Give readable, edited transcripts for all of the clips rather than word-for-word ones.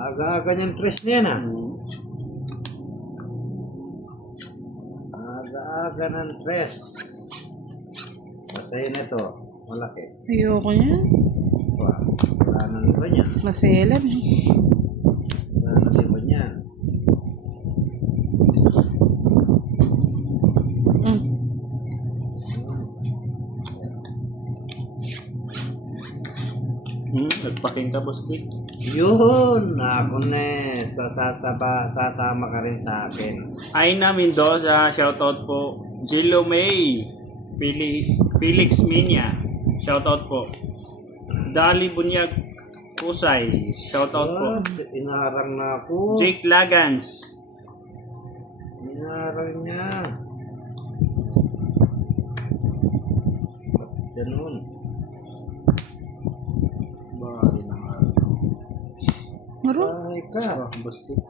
Aga-aga niyang tres na yan ah. Aga-aga ng tres. Masaya na ito. Malaki. Ayoko niyan. Ito ah. Wala nang iba niya. Maselan. Wala nang iba niya. Nagpaking ka, boss Dick. Yun! Ako na eh. Sasama ka rin sa akin. Aina Mendoza, shoutout po. Jilo May, Felix Minya, shoutout po. Dali Bunyag Kusay, shoutout po. Inarang na ako. Jake Lagans, Inarang niya. Ganun. Bali na nga. Maro. Ay ka. Boss Dick.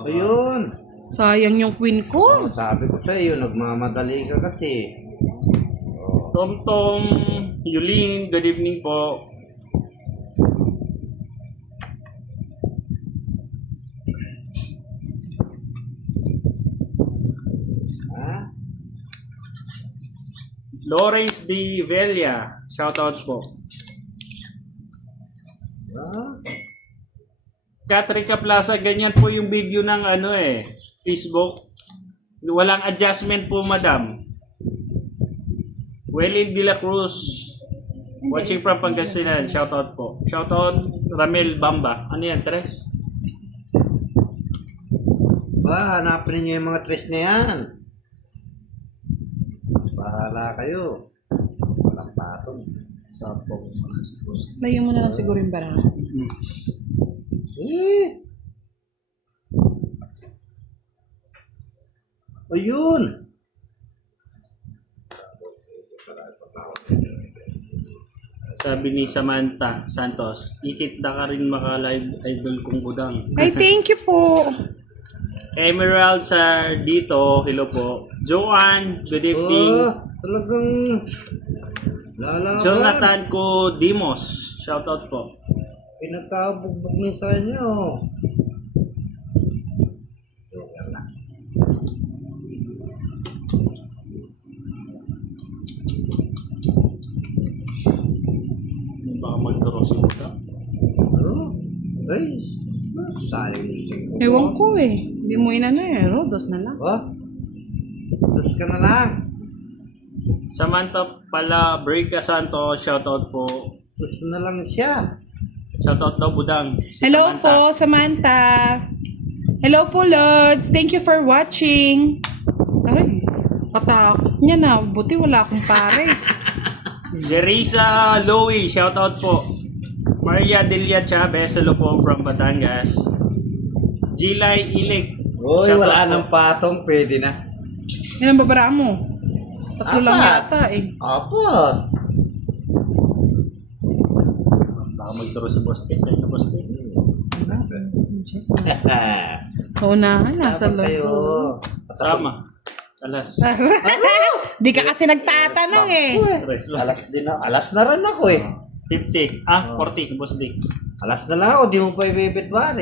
Ayun. Sayang yung queen ko. Sabi ko sa iyo, nagmamadali ka kasi. Tom Tom, Yulin, good evening po. Ha? Lawrence D. Velia, shoutout po. Ha? Katrika Plaza, ganyan po yung video ng Facebook. Walang adjustment po, madam. Welil de la Cruz, watching from Pangasinan, shoutout po. Shoutout Ramel Bamba. Ano yan, Tres? Ba, hanapin niyo yung mga tres na yan. Bahala kayo. Walang patong. Sapo. Layo mo na lang siguro yung barang. Eh! Ayun! Sabi ni Samantha Santos, ikit na ka rin maka-live idol kong budang. Ay, thank you po. Emerald sa dito, hello po. Joanne, good evening. Oh, talagang lalaban. Jonathan ko Dimos, shoutout po. Pinagkabugbog minsan niya, oh. Joker na. Baka magturo si Buda. Ano? Ay, sayang yung singko. Ewan ko eh. Hindi mo inano eh. Rodos na lang. Oh, dos ka na lang. Samantha pala, Breaka Santo, shoutout po. Dos na lang siya. Shoutout daw Budang. Si Hello Samantha. po, Samantha. Hello po, Lods. Thank you for watching. Ay, katakot niya na. Buti wala akong pares. Jerisa Lowy, shoutout po. Maria Delia Chavez, hello po from Batangas. Gilay Ilig. Uy, shoutout wala po. nang patong, pwede na. Yan ang babara mo. Tatlo lang Apat. yata eh. Apat. Baka magturo si Boss Dick. Sa'yo na Boss Dick. Kaunahan, nasa Dapat kayo. loob. Sama. Alas. Di ka kasi nagtatanong eh. Rest ba? Alas na rin ako eh. 50. 40. Boss Dick. Alas na lang ako, di mo pa ibibit ba?